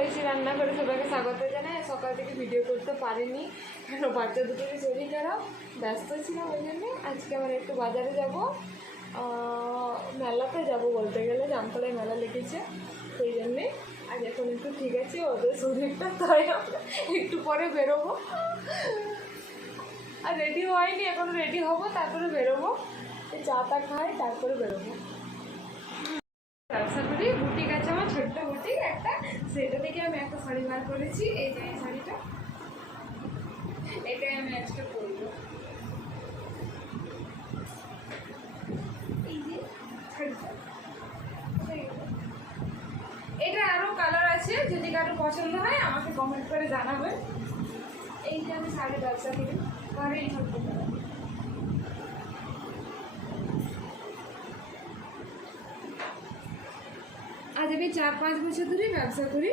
ঐশী রান্না করে সবাইকে স্বাগত জানাই। সকাল থেকে ভিডিও করতে পারিনি কেন বাচ্চা দুটোকে শরীর খারাপ, ব্যস্ত ছিলাম। ওই জন্যে আজকে আমার একটু বাজারে যাব, মেলাতে যাব বলতে গেলে, জামতলায় মেলা লেগেছে, সেই জন্যে আজ এখন একটু ঠিক আছে ওদের শরীরটা, তাই একটু পরে বেরোবো। আর রেডি হয়নি, এখন রেডি হবো, তারপরে বেরোবো, চা টা খাই তারপরে বেরোবো। ব্যবসা করি, বুটিক আছে আমার, ছোট্ট বুটিক একটা, সেটা থেকে আমি একটা শাড়ি বার করেছি। এই যে এই শাড়িটা, এটাই আমি আজকে পরবো। এই যে শাড়িটা, এটা আরো কালার আছে, যদি কারো পছন্দ হয় আমাকে কমেন্ট করে জানাবেন। এই যে আমি শাড়ি ব্যবসা করি, ঘরেই থাকতে পারি। আজ আমি 4-5 বছর ধরে ব্যবসা করি,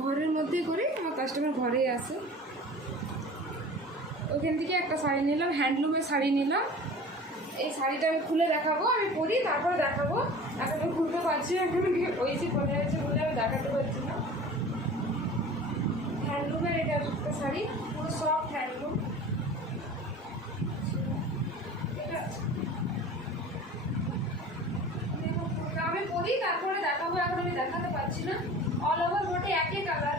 ঘরের মধ্যেই করি, আমার কাস্টমার ঘরেই আসে। ওখান থেকে একটা শাড়ি নিলাম, হ্যান্ডলুমের শাড়ি নিলাম। এই শাড়িটা আমি খুলে দেখাবো, আমি পরি তারপর দেখাবো। এখন আমি খুলতে পারছি, এখন ওই যে পরে আছে বলে আমি দেখাতে পারছি না। হ্যান্ডলুমের এটা একটা শাড়ি, পুরো সফট হ্যান্ডলুম। আমি পরি তারপরে দেখাবো, এখন আমি দেখাতে পারছি না। অল ওভার বটে একই কালার,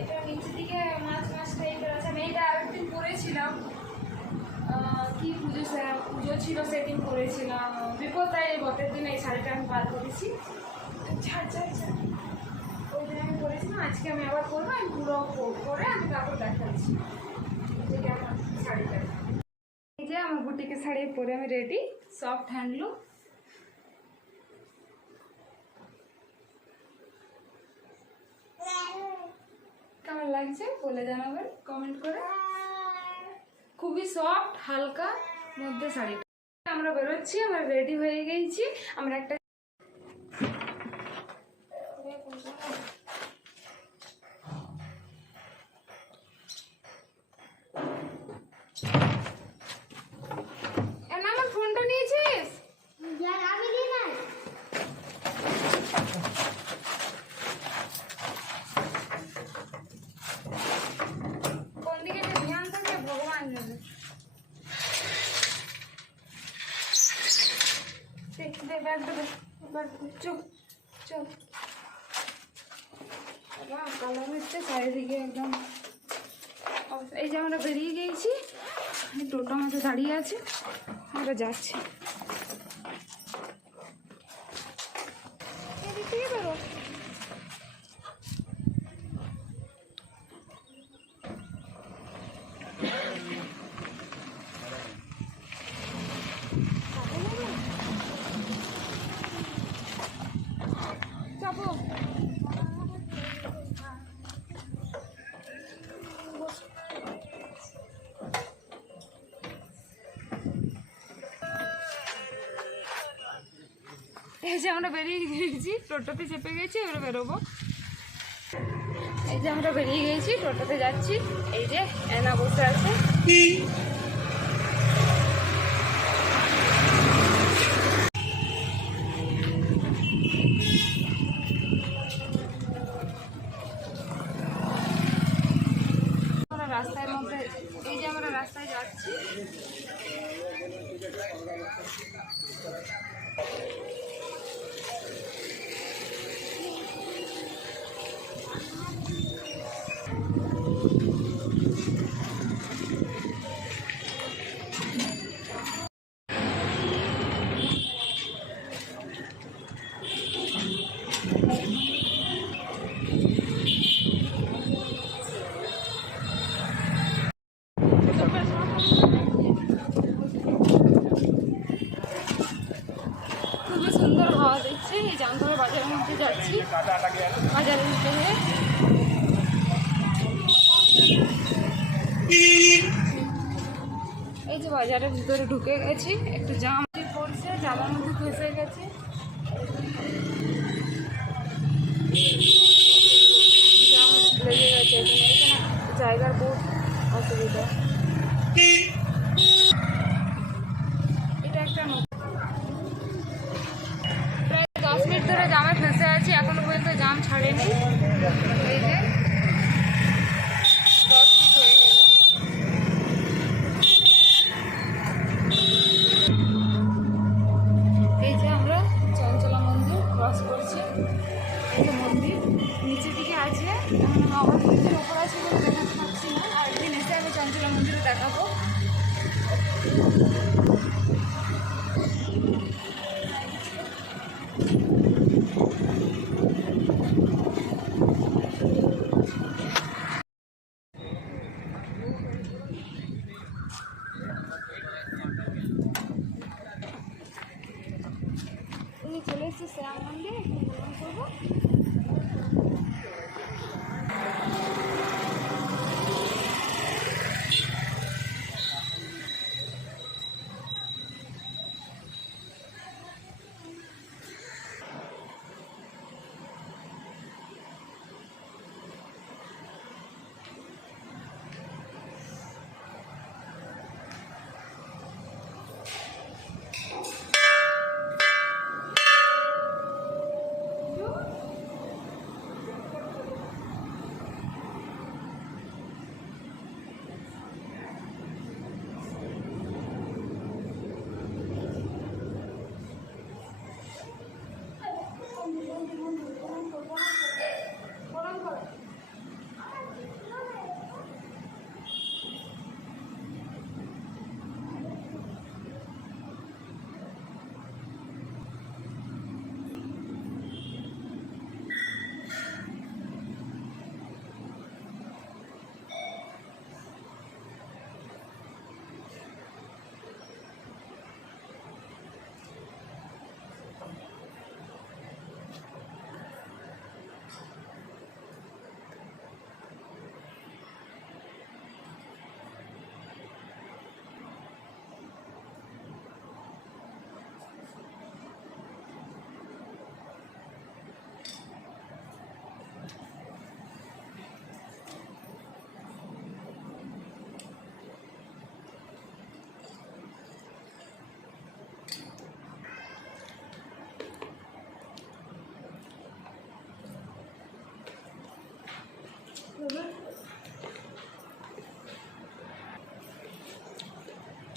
এটা নিচের দিকে মাছ মাছ টাইপের আছে। আমি এটা আরেকদিন পরেছিলাম, কি পুজো ছিল সেদিন পরেছিলাম, বিপদায় বটের দিন এই শাড়িটা আমি বার করেছি। আচ্ছা আচ্ছা আচ্ছা, ওই দিন আমি পরেছিলাম, আজকে আমি আবার করবো। আমি পুরো করে আমি তারপর দেখাচ্ছি যেটা আমার শাড়িটা। এই যে আমার বুটিকের শাড়ি পরে আমি রেডি, সফট হ্যান্ডলুম। কেমন লাগছে বলে জানাবেন কমেন্ট করে। খুবই সফট হালকা মধ্যে শাড়িটা। আমরা বেরোচ্ছি, আমরা রেডি হয়ে গেছি। আমরা একটা আমার ফোনটা নিয়েছিস? কোন দিকে ধ্যান থাকে ভগবান জানে। চুপ চুপ, কালার হচ্ছে চারিদিকে একদম। এই যে আমরা বেরিয়ে গেছি, টোটো আমাদের দাঁড়িয়ে আছে, আমরা যাচ্ছি। এদিক থেকে বেরো। চাপো। এই যে আমরা বেরিয়ে গেছি, টোটোতে চেপে গেছি, এবারে বেরোবো। এই যে আমরা বেরিয়ে গেছি, টোটোতে যাচ্ছি। এই যে এনা বসে আছে। আমরা রাস্তার মধ্যে, এই যে আমরা রাস্তায় যাচ্ছি। খুবই সুন্দর হাওয়া দিচ্ছে। এই জামতলা বাজারের মধ্যে যাচ্ছি, বাজারের ভিতরে। এই যে বাজারের ভিতরে ঢুকে গেছি, একটু জাম পড়ছে, জামার মধ্যে ফেসে গেছে। জাম লেগে গেছে, এখানে জায়গার বহুত অসুবিধা। এটা একটা প্রায় 10 মিনিট ধরে জামে ফেসে আছি, এখনো পর্যন্ত জাম ছাড়ি। করে নিই। এই যে 10 মিনিট হয়ে গেল। এই যে আমরা চঞ্চলা মন্দির ক্রস করছি। এই যে মন্দির নিচের দিকে আছে, আবার নিচের ওপর আছে বলে দেখাতে পাচ্ছি না। আরেকদিন এসে আমি চঞ্চলা মন্দিরে দেখাবো। চলে এসেছে শ্যাম মন্দির, একটু প্রণাম করবো।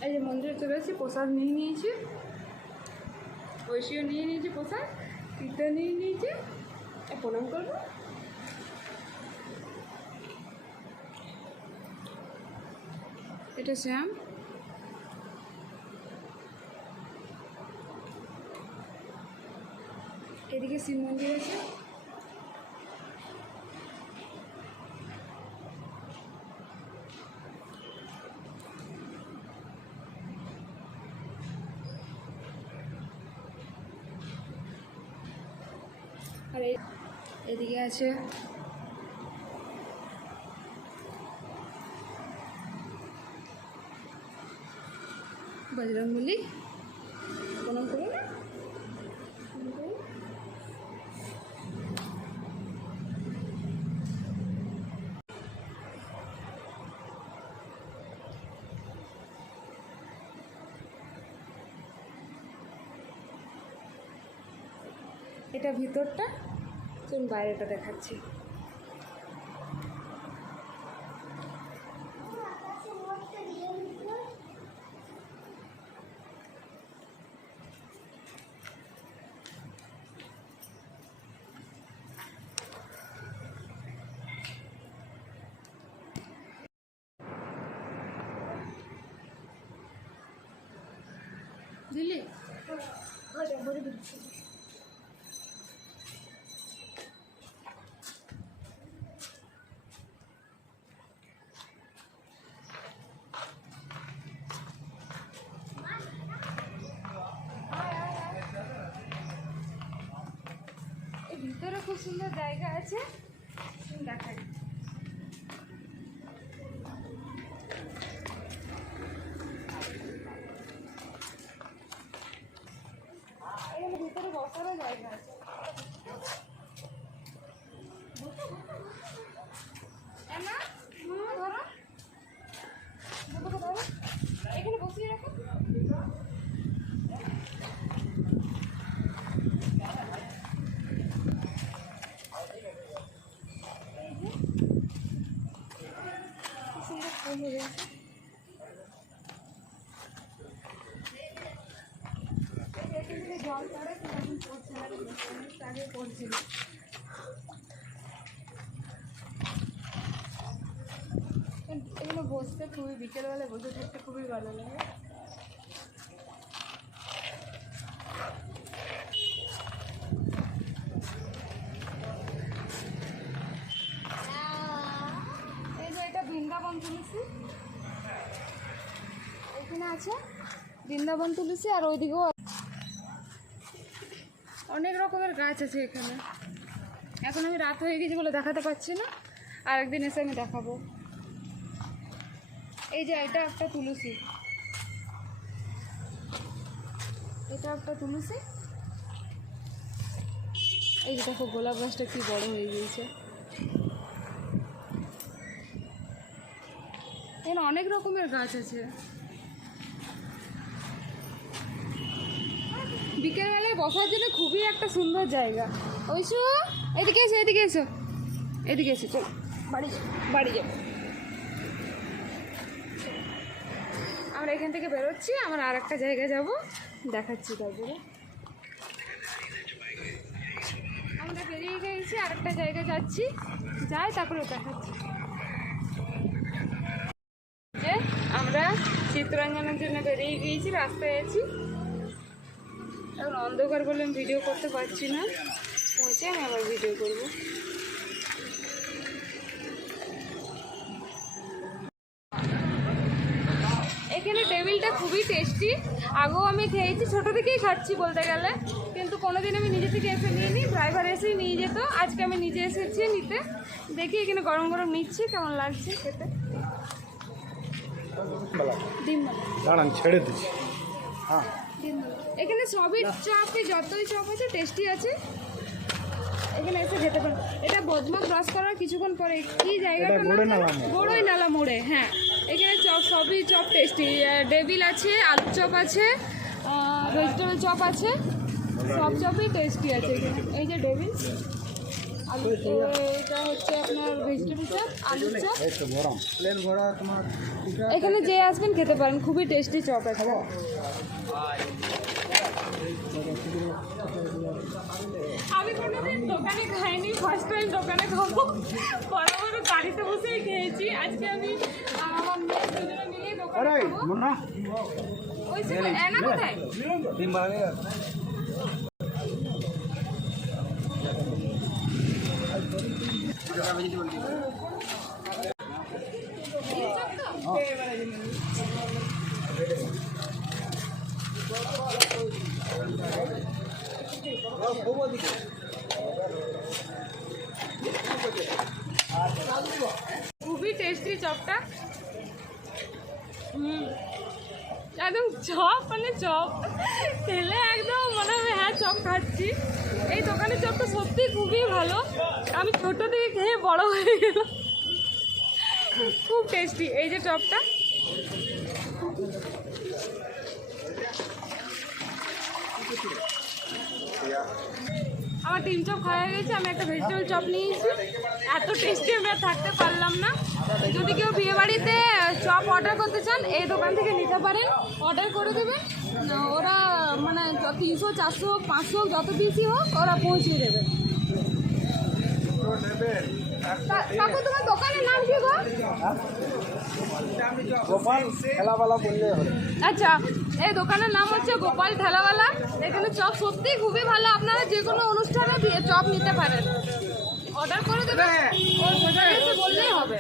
এই যে মন্দিরে চলে এসেছি, প্রসাদ নিয়ে নিয়েছি, ঐশীও নিয়ে নিয়েছি প্রসাদ, পিঠা নিয়ে নিয়েছি, প্রণাম করবো। এটা শ্যাম, এদিকে শিব মন্দির আছে। আর এদিকে আছে বজরংবলী, প্রণাম করি না। এটা ভিতরটা, চলুন বাইরেটা দেখাচ্ছি। দিল্লি ভিতরে খুব সুন্দর জায়গা আছে, দেখাই। এখানে ভিতরে বসারও জায়গা আছে। ধরো ধরো, এখানে বসিয়ে রাখো। হয়েছে। জল পড়ে তখন পড়ছে না, আগে পড়ছিল। এগুলো বসতে খুবই, বিকেলবেলায় বসে থাকতে খুবই ভালো লাগে। এই যে এটা বৃন্দাবন তুলসী, এখানে আছে বৃন্দাবন তুলসী, আর ওইদিকেও অনেক রকমের গাছ আছে এখানে। এখন আমি রাত হয়ে গেছি বলে দেখাতে পারছি না, আর একদিন এসে আমি দেখাবো। এই যে এটা একটা তুলসী, এটা একটা তুলসী। এই যে দেখো গোলাপ গাছটা কি বড় হয়ে গিয়েছে। এখানে অনেক রকমের গাছ আছে। বিকেলবেলায় বসার জন্য খুবই একটা সুন্দর জায়গা। ওইসো এদিকে এসো, এদিকে এসো, এদিকে এসো, চলো বাড়ি যাবো। আমরা এখান থেকে বেরোচ্ছি, আমরা আর একটা জায়গায় যাবো, দেখাচ্ছি। তারপরে আমরা বেরিয়ে গেছি, আর একটা জায়গায় যাচ্ছি, যাই তারপরে দেখাচ্ছি। যে আমরা চিত্রাঙ্গনের জন্য বেরিয়ে গিয়েছি, রাস্তায় আছি। এখন অন্ধকার বলে আমি ভিডিও করতে পারছি না, পৌঁছে আমি আবার ভিডিও করবো। এখানে টেবিলটা খুবই টেস্টি। আগেও আমি খেয়েছি, ছোটো থেকেই খাচ্ছি বলতে গেলে, কিন্তু কোনোদিন আমি নিজে থেকে এসে নিয়ে নিই, ড্রাইভার এসেই নিয়ে যেত। আজকে আমি নিজে এসেছি নিতে। দেখি এখানে গরম গরম নিচ্ছি, কেমন লাগছে খেতে। ডিম দাঁড়ান ছেড়ে দিচ্ছি। হ্যাঁ, এখানে সবই চপ, যতই চপ আছে টেস্টি আছে, এখানে এসে খেতে পারেন। এটা বদমা ক্রস করার কিছুক্ষণ পরে কি জায়গাটা, বড়ই নালা মোড়ে। হ্যাঁ, এখানে চপ, সবই চপ টেস্টি। ডেভিল আছে, আলুর চপ আছে, ভেজিটেবল চপ আছে, সব চপই টেস্টি আছে এখানে। এই যে ডেভিল, আলু, এটা হচ্ছে আপনার ভেজিটেবল চপ, আলুর চপ। এখানে যে আসবেন খেতে পারেন, খুবই টেস্টি চপ আছে। আমি কোনোদিন দোকানে খাইনি, ফার্স্ট টাইম দোকানে খাবো। বরাবর গাড়িতে বসেই খেয়েছি। আজকে আমি আমার মেয়ে দুজনে মিলেই দোকানে খাবো। ওই সে এনা কোথায়? খুবই টেস্টি চপটা। একদম চপ, মানে চপ খেলে একদম মনে হবে হ্যাঁ চপ খাচ্ছি। এই দোকানের চপটা সত্যি খুবই ভালো। আমি ছোট থেকে খেয়ে বড় হয়ে গেলাম, খুব টেস্টি এই যে চপটা। আমার 3 চপ খাওয়া হয়ে গেছে, আমি একটা ভেজিটেবল চপ নিয়েছি। এত টেস্টি আমি আর থাকতে পারলাম না। যদি কেউ বিয়েবাড়িতে চপ অর্ডার করতে চান, এই দোকান থেকে নিতে পারেন, অর্ডার করে দেবেন। ওরা মানে 300, 400, 500 যত বেশি হোক ওরা পৌঁছিয়ে দেবে। কাকু তোমার দোকানের নাম কি গো? গোপাল ঠেলাওয়ালা বললে হবে। আচ্ছা, এই দোকানের নাম হচ্ছে গোপাল ঠেলাওয়ালা। এখানে চপ সত্যি খুবই ভালো। আপনারা যে কোনো অনুষ্ঠানে দিয়ে চপ নিতে পারেন, অর্ডার করে দেবেন, ওর দোকানে এসে বললেই হবে।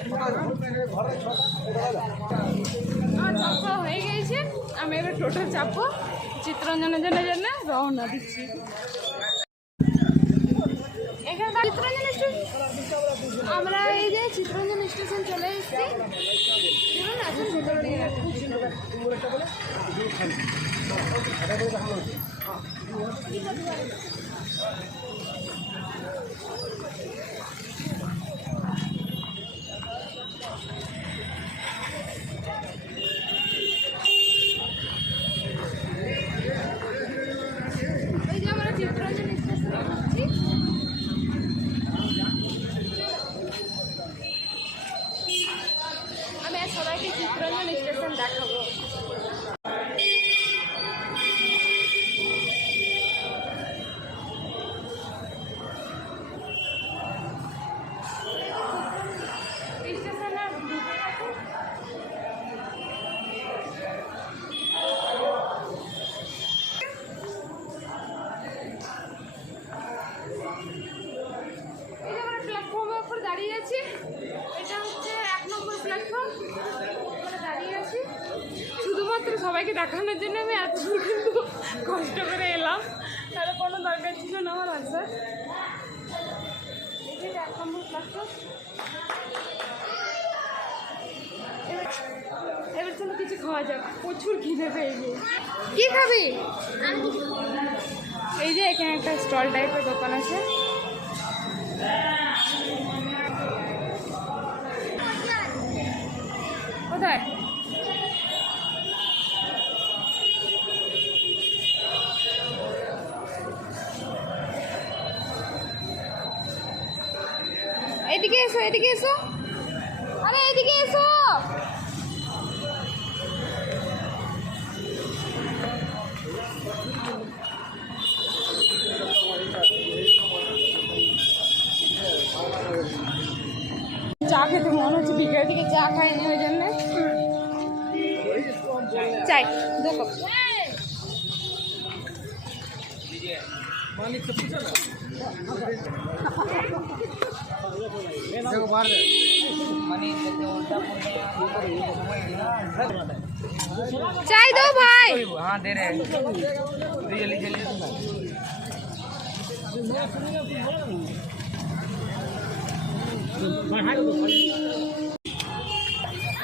আমার চপ খাওয়া হয়ে গিয়েছে, আমি এবার টোটো চাপবো, চিত্তরঞ্জনের জন্য রওনা দিচ্ছি। এখানে চিত্তরঞ্জন স্টেশন, আমরা এই যে চিত্তরঞ্জন স্টেশন চলে এসেছি। এই যে আমরা চিত্তরঞ্জন স্টেশনে উঠছি। আমি আর সবাইকে দাঁড়িয়ে আছি, এটা হচ্ছে 1 নম্বর প্ল্যাটফর্ম, ওখানে দাঁড়িয়ে আছি শুধুমাত্র সবাইকে দেখানোর জন্য। আমি এত দূর কিন্তু কষ্ট করে এলাম, তাহলে কোনো দরকার ছিল না আমার আসার। এটা 1 নম্বর প্ল্যাটফর্ম। এবার চলো কিছু খাওয়া যাক, প্রচুর খিদে পেয়েছে। কি খাবি? এই যে এখানে একটা স্টল টাইপের দোকান আছে। কোথায়? এদিকে এসো, এদিকে এসো, আরে এদিকে এসো। চা খেতে মনে হচ্ছে, বিকেল থেকে চা খাইনি ওই জন্য। চাই 2 কাপ। चाय दो भाई। हाँ दे रहे हैं,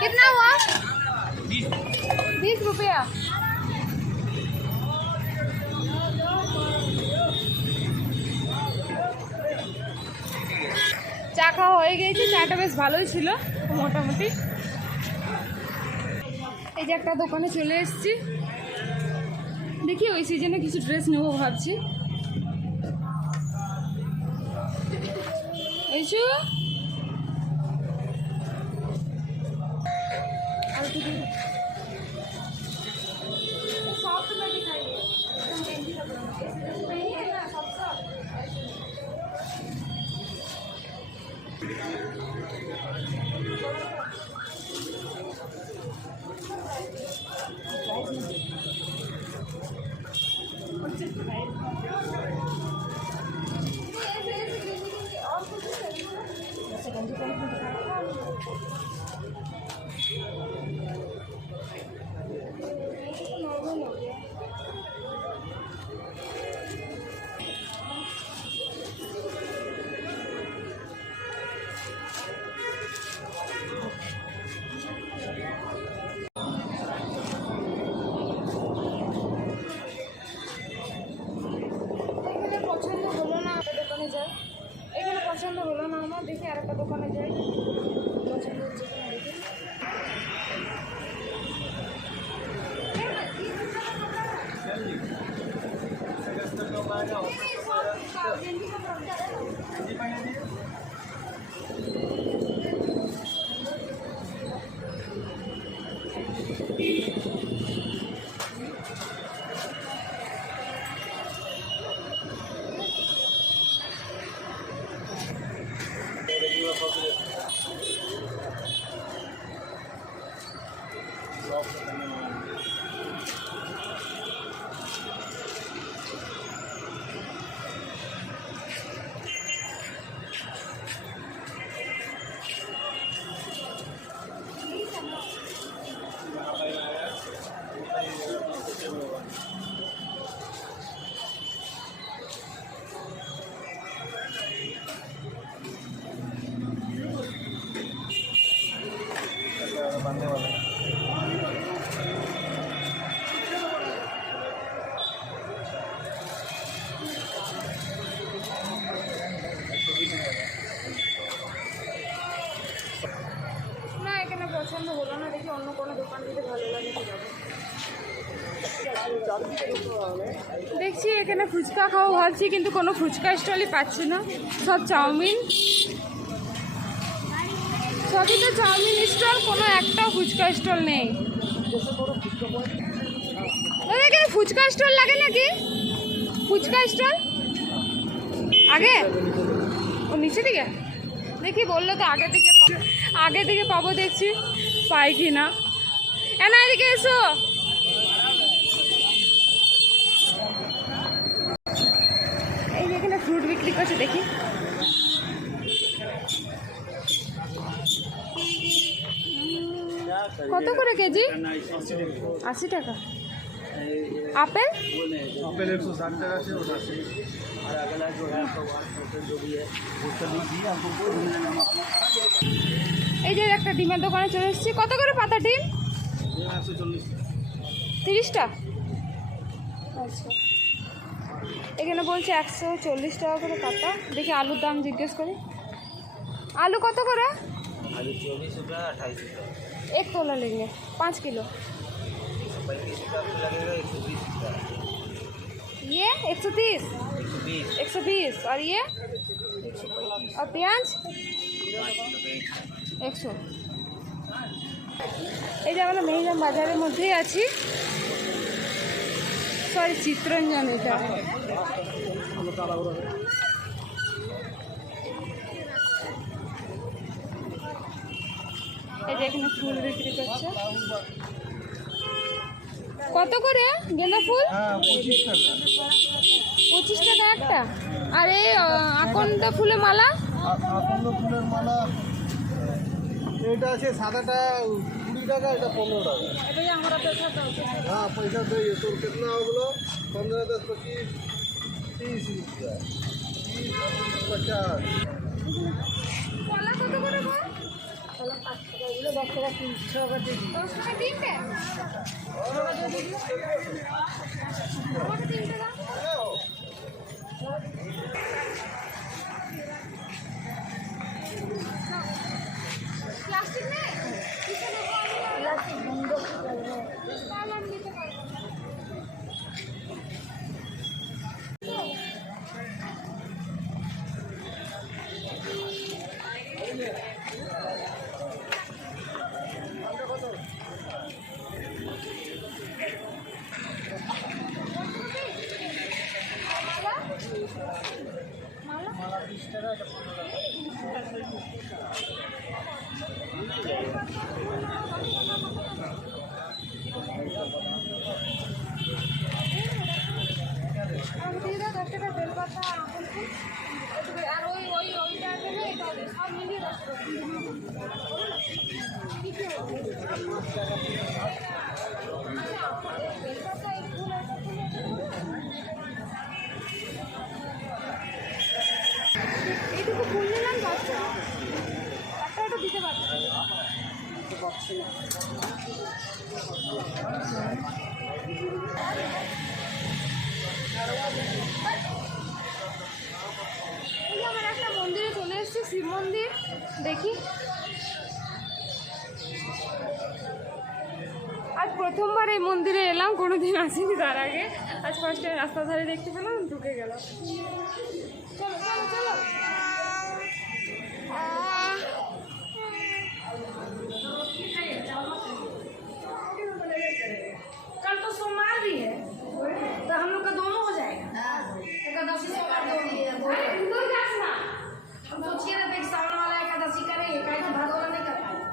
कितना हुआ? 20 रुपया। চা খাওয়া হয়ে গিয়েছে, চাটা বেশ ভালোই ছিল মোটামুটি। এই যে একটা দোকানে চলে এসেছি, দেখি ওই সিজনে কিছু ড্রেস নেবো ভাবছি। এইসু আর কিছু সব তো मैं दिखाइए नहीं है ना सब सब। পছন্দ হলো না আমার, দেখি আর একটা দোকানে যাই, পছন্দ হচ্ছে কিনা দেখি। পছন্দ হলো না, দেখি অন্য কোনো দোকান থেকে ভালো লাগে দেখছি। এখানে ফুচকা খাওয়া ভাবছি, কিন্তু কোনো ফুচকা স্টলই পাচ্ছি না, সব চাউমিন, সবই তো চাউমিন স্টল, কোনো একটাও ফুচকা স্টল নেই। দাদা এখানে ফুচকা স্টল লাগে নাকি? ফুচকা স্টল আগে ও নিচে দিকে দেখি, বললো তো আগে দিকে পাবো, দেখছি পাই কি না। এনা এদিকে এসো, এই যে এখানে ফ্রুট বিক্রি করছে, দেখি কত করে কেজি? 80 টাকা। আপেল? আপেल 160 টাকা से 80 और अगला जो है आपका जो भी है वो सभी भी आपको कोई भी लेना अपना। এই যে একটা ডিমের দোকানে চলে এসেছি। কত করে পাতা ডিম? 140 30টা। আচ্ছা, এখানে বলছে 140 টাকা করে পাতা। দেখি আলুর দাম জিজ্ঞেস করি। आलू कत करे? आलू 24 रुपया 28 रुपया। एक तोला लेंगे 5 किलो। 35 रुपया आपको लगेगा 120 रुपया। ये 130 120 और ये और प्याज 100। এই যে আমরা মেহিজাম বাজারের মধ্যেই আছি। সরি, চিত্তরঞ্জন এটা। এই যে এখানে ফুল বিক্রি করছে। কত করে গেঁদা ফুল? 25 টাকা। 25 টাকা একটা। আর এই আকন্দ ফুলের মালা? আকন্দ ফুলের মালা এটা আছে সাদাটা 20 টাকা, এটা 15 টাকা। এটাই আমরা पैसा দাও। हाँ पैसा चाहिए तो कितना हो गलो? 15 10 25 30 रुपया 50। কলা কত করে গো? কলা 5 টাকা, এগুলো 10 টাকা 30 টাকা কেজি। 10 টাকা তিনটে? আমাকে তিনটে দাও। প্লাস্টিক নেই? প্লাস্টিক বন্ধ করে দাও। তাহলে আমি নিতে পারবো। মালা 20 টাকা, এটা 15 আর ওইটা দেবে, এটা দেবে, সব মিলিয়ে 10 টাকা। এইটুকু ফুল নিলাম 10 টাকা। একটা ওটা দিতে পারবো। এই যে আমরা একটা মন্দিরে চলে এসেছি, শিব মন্দির। দেখি, আজ প্রথমবার এই মন্দিরে এলাম, কোনোদিন আসিনি তার আগে। আজ ফার্স্ট টাইম রাস্তার ধারে দেখতে পেলাম, ঢুকে গেলাম। চলো চলো চলো। कल तो सोमवार भी है, तो हम लोग का दोनों हो जाएगा। एकादशी सोमवार दोनों ना। हम सोचिए ना कि सावन वाला एकादशी करेंगे, कहीं तो भादो वाला नहीं कर पाएंगे।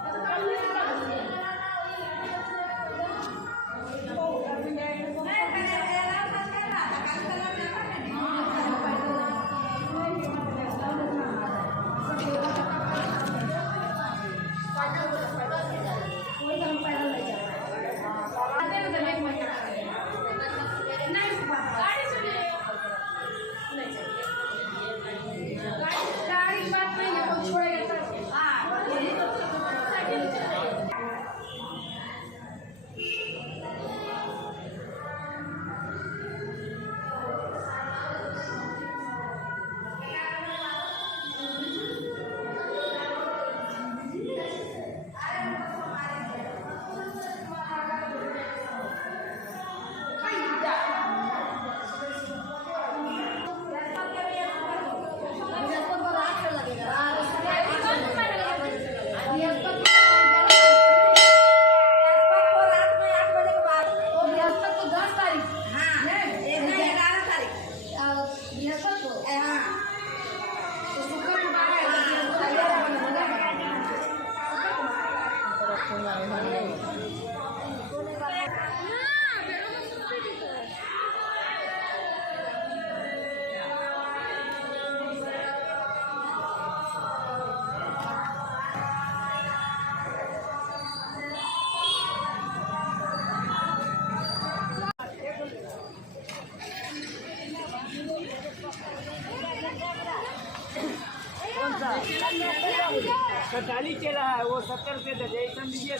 40 चला है, वो 70 रुपये दे दे, एकदम लीजिए।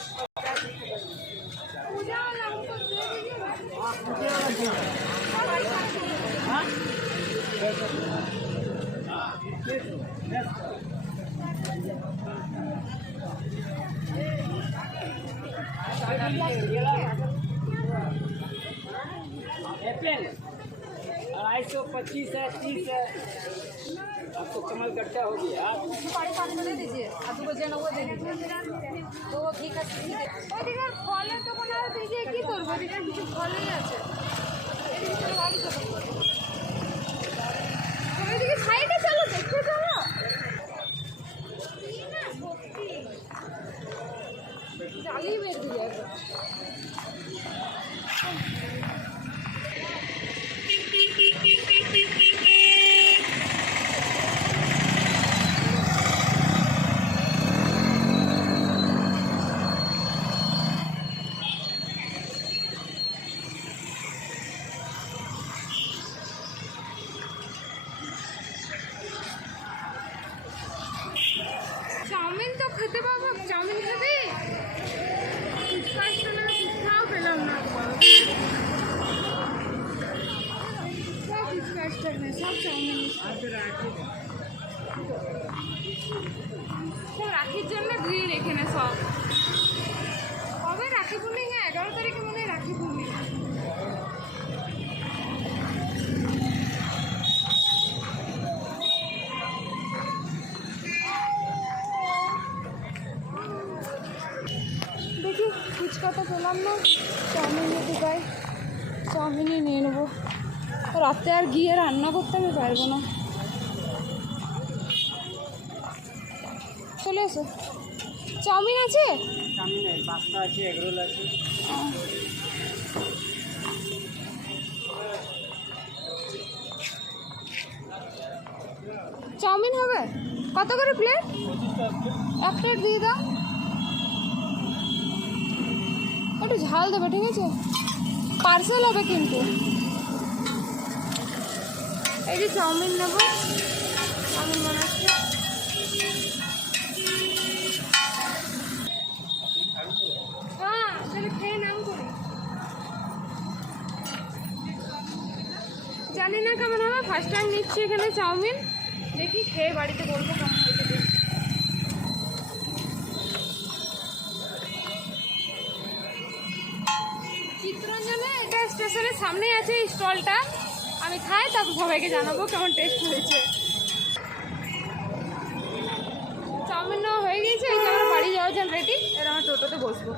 पूजा वाला हमको दे दीजिए ना। हाँ, पूजे वाला चाहिए। हाँ? एप्पल 225 है, 30 है, आपको कमल गट्टा हो गया। 500 दे दीजिए और 2 बजे 9 दे दीजिए তো ঠিক আছে ওইদিকে ফলের দোকান আর দিকে কি করবো ওইদিকে কিছু ফলই আছে এদিকে চলো বাড়ি চলো ওইদিকে সাইডে চলো দেখতে চলো জালি বের দিয়ে চাউমিন তো খেতে পাবো চাউমিন খাবি ফুচকা স্টলে ফুচকাও পেলাম না সব ফুচকা স্টল নেই সব চাউমিন সব রাখির জন্য ভিড় এখানে সব কবে রাখি পূর্ণিমা 11 তারিখে মনে হয় রাখি পূর্ণিমা দেখি ফুচকা তো পেলাম না চাউমিন যদি পাই চাউমিনই নিয়ে নেবো রাতে আর গিয়ে রান্না করতে আমি পারবো না চলে এসো চাউমিন আছে চাউমিন আছে, পাস্তা আছে, এগরোল আছে। চাউমিন হবে কত করে প্লেট 1 প্লেট দিয়ে দাও একটু ঝাল দেবে ঠিক আছে পার্সেল হবে কিন্তু এই যে চাউমিন নেব চাউমিন বানাচ্ছি হ্যাঁ তাহলে খেয়ে নাম করি জানি না কেমন হবে ফার্স্ট টাইম নিচ্ছি এখানে চাউমিন দেখি খেয়ে বাড়িতে বলবো কেমন হয়েছে চিত্তরঞ্জনে এটা স্টেশনের সামনেই আছে এই স্টলটা আমি খাই তারপর সবাইকে জানাবো কেমন টেস্ট হয়েছে চাউমিন নেওয়া হয়ে গিয়েছে এই যে আমরা বাড়ি যাওয়ার জন্য রেডি এবার আমরা টোটোতে বসবো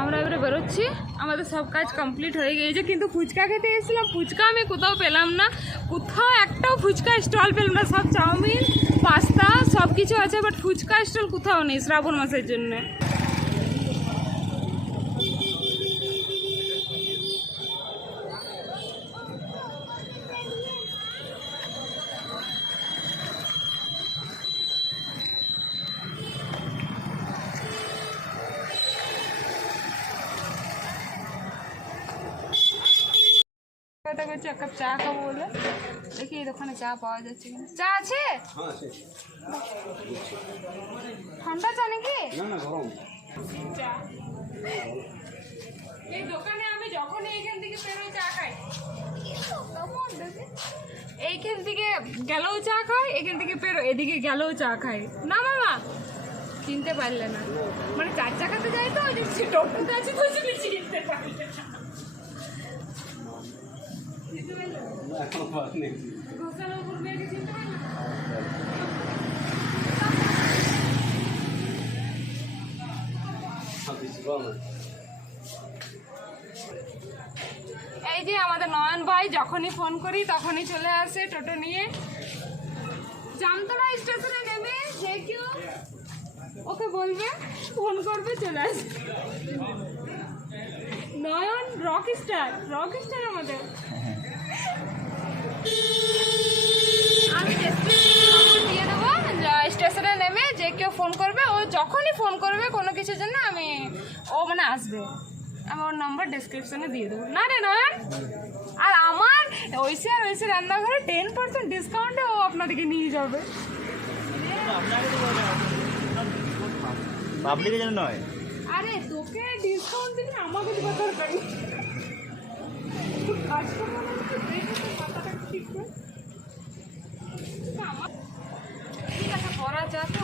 আমরা এবারে বেরোচ্ছি আমাদের সব কাজ কমপ্লিট হয়ে গিয়েছে কিন্তু ফুচকা খেতে এসেছিলাম ফুচকা আমি কোথাও পেলাম না কোথাও একটাও ফুচকা স্টল পেলাম না সব চাউমিন পাস্তা সব কিছু আছে বাট ফুচকা স্টল কোথাও নেই শ্রাবণ মাসের জন্য কথা করছি এক কাপ চা খাবো বলে দেখি এই দোকানে চা পাওয়া যাচ্ছে কিনা চা আছে ঠান্ডা চা নাকি চা এই দোকানে আমি যখন এইখান থেকে বেরোই চা খাই এইখান থেকে গেলেও চা খাই এখান থেকে বেরো এদিকে গেলেও চা খাই না মামা চিনতে পারলে না মানে 4 চাকাতে যাই তো ওই যে টোটোতে আছে তো চিনতে পারলে না এই যে আমাদের নয়ন ভাই যখনই ফোন করি তখনই চলে আসে টোটো নিয়ে জামতলা স্টেশনে নেমে যে কেউ ওকে বলবে ফোন করবে চলে আসবে নয়ন রক স্টার আমাদের আমি দিয়ে দেবো স্টেশনে নেমে যে কেউ ফোন করবে ও যখনই ফোন করবে কোনো কিছুর জন্য আমি ও মানে আসবে আমি ওর নাম্বার ডেসক্রিপশনে দিয়ে দেবো না রে নয়ন আর আমার ঐশী আর ঐশী রান্নাঘরে 10% ডিসকাউন্টে ও আপনাদেরকে নিয়ে যাবে। পাবলিকের জন্য নয়। আরে তোকে ডিসকাউন্ট দিবি না, আমাকে দিবা দরকার নেই। কাস্টমার দেখে তো কথাটা ঠিক করে। ঠিক আছে, করা চা তো,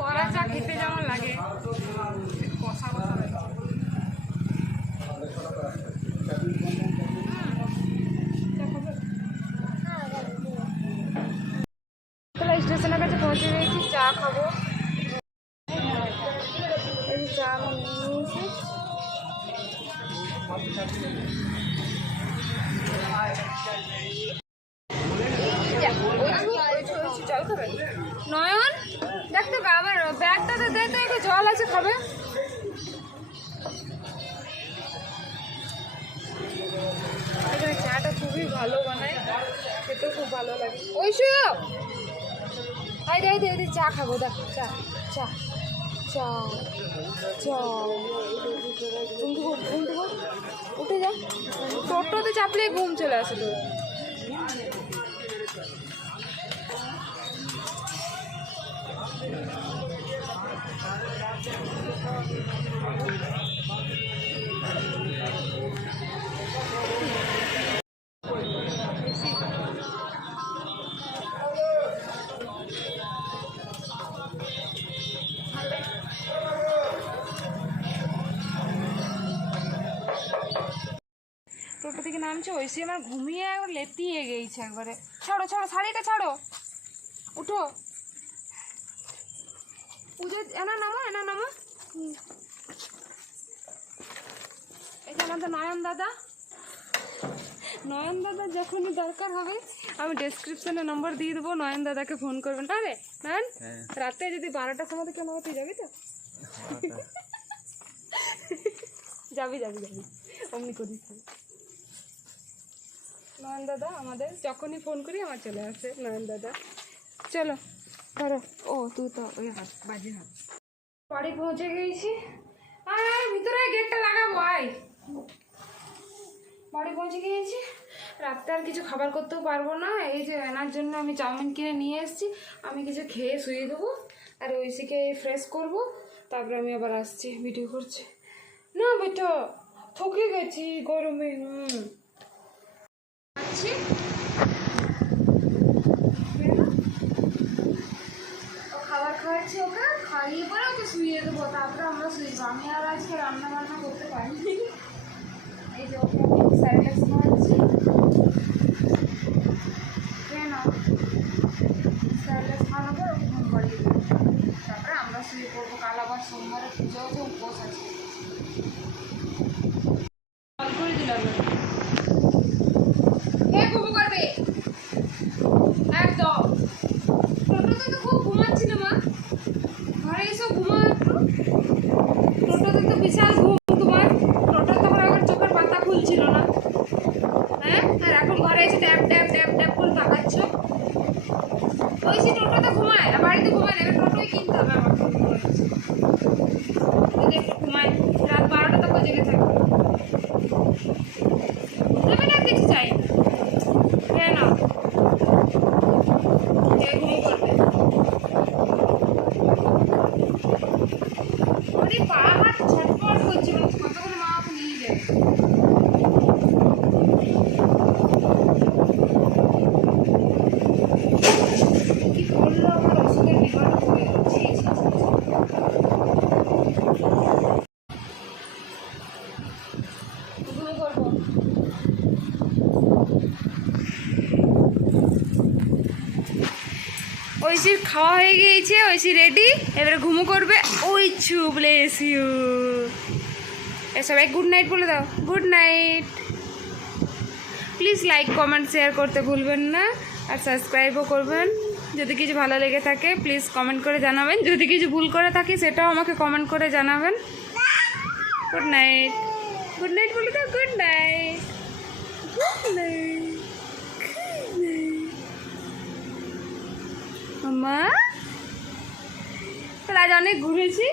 করা চা খেতে যেমন লাগে কষা কষা লাগে। স্টেশনের কাছে পৌঁছে গেছি, চা খাবো। এই চা আমি নিয়েছি। নয়ন দেখ তো আমার ব্যাগটাতে দে তো, একটু জল আছে, খাবে? এখানে চাটা খুবই ভালো বানায়, খেতে খুব ভালো লাগে। ঐশু আই দে দে চা খাবো, দেখ চা চা চা চা। উঠে যা, টোটোতে চাপলে ঘুম চলে আসে তোর। টোটো থেকে নামছে, ঐশী আমার ঘুমিয়ে একবার লেতিয়ে গেছে একবারে। ছাড়ো ছাড়ো, শাড়িটা ছাড়ো, উঠো। পুজো এনা নামো, এনা নামো। এই যে আমাদের নয়ন দাদা, নয়ন দাদা যখনই দরকার হবে আমি ডেসক্রিপশনে নম্বর দিয়ে দেবো, নয়ন দাদাকে ফোন করবেন। আরে নয়ন, রাতে যদি 12টার সময় কেন তুই যাবি তো? যাবি যাবি যাবি, অমনি করিস। নয়ন দাদা আমাদের যখনই ফোন করি আমার চলে আসে নয়ন দাদা। চলো ধরো। ও তুই তো ওই হাত বাজে হাত। বাড়ি পৌঁছে গেছি, আর ভিতরে গেটটা লাগাবো। আয়, বাড়ি পৌঁছে গিয়েছি। রাত্রে আর কিছু খাবার করতেও পারবো না, এই যে এনার জন্য আমি চাউমিন কিনে নিয়ে এসেছি। আমি কিছু খেয়ে শুয়ে দেবো, আর ঐশীকে ফ্রেশ করবো, তারপরে আমি আবার আসছি, ভিডিও করছি। না বেটা, থকে গেছি গরমে। আচ্ছা, ও খাবার খাওয়াচ্ছি, ওকে খাইয়ে পরে ওকে শুয়ে দেবো, তারপরে আমরা শুয়েছি। আমি আর আজকে রান্না বান্না করতে পারিনি। এই যে ওকে আমি স্যারিলেক্স খাওয়াচ্ছি, কেন স্যারিলেক্স খাওয়ানোর পর ওকে ঘুম পাড়িয়ে দেবো, তারপরে আমরা শুয়ে পড়বো। কাল আবার সোমবারে পুজো আছে, উপোস আছে। কল করে দিলাম, কে ঘুমো করবে একদম। টোটোতে তো খুব ঘুমাচ্ছিল মা, ঘরে এসে ঘুমা একটু। টোটোতে তো বিশাল ঘুম তোমার, টোটো তখন আবার চোখের পাতা খুলছিল না। হ্যাঁ, আর এখন ঘরে এসে ড্যাপ ড্যাপ ড্যাপ ড্যাপ করে তাকাচ্ছ। ওই টোটোতে ঘুমায়, আর বাড়িতে ঘুমায় না। এবার টোটোই কিনতে হবে আমার, একটু ঘুমায়, রাত 12টা তখন জেগে থাকবে। তুমি না কিছু চাই কেন, ঘুম করবে। ওরে পা হাত ছটফট করছে, কতক্ষণ মা ওকে নিয়ে যাবে। কি করলো আমার ওষুধের বিমানে পড়ে যাচ্ছে। ঘুম করবো। ঐশীর খাওয়া হয়ে গিয়েছে, ঐশী রেডি, এবারে ঘুমো করবে। ওই ব্লেস ইউ। সবাই গুড নাইট বলে দাও, good night. Please like comment share করতে ভুলবেন না, আর সাবস্ক্রাইবও করবেন। যদি কিছু ভালো লেগে থাকে প্লিজ কমেন্ট করে জানাবেন, যদি কিছু ভুল করে থাকি সেটাও আমাকে কমেন্ট করে জানাবেন। গুড নাইট, গুড নাইট বলে দাও, good night, good night, good night. মা, আজ অনেক ঘুরেছি।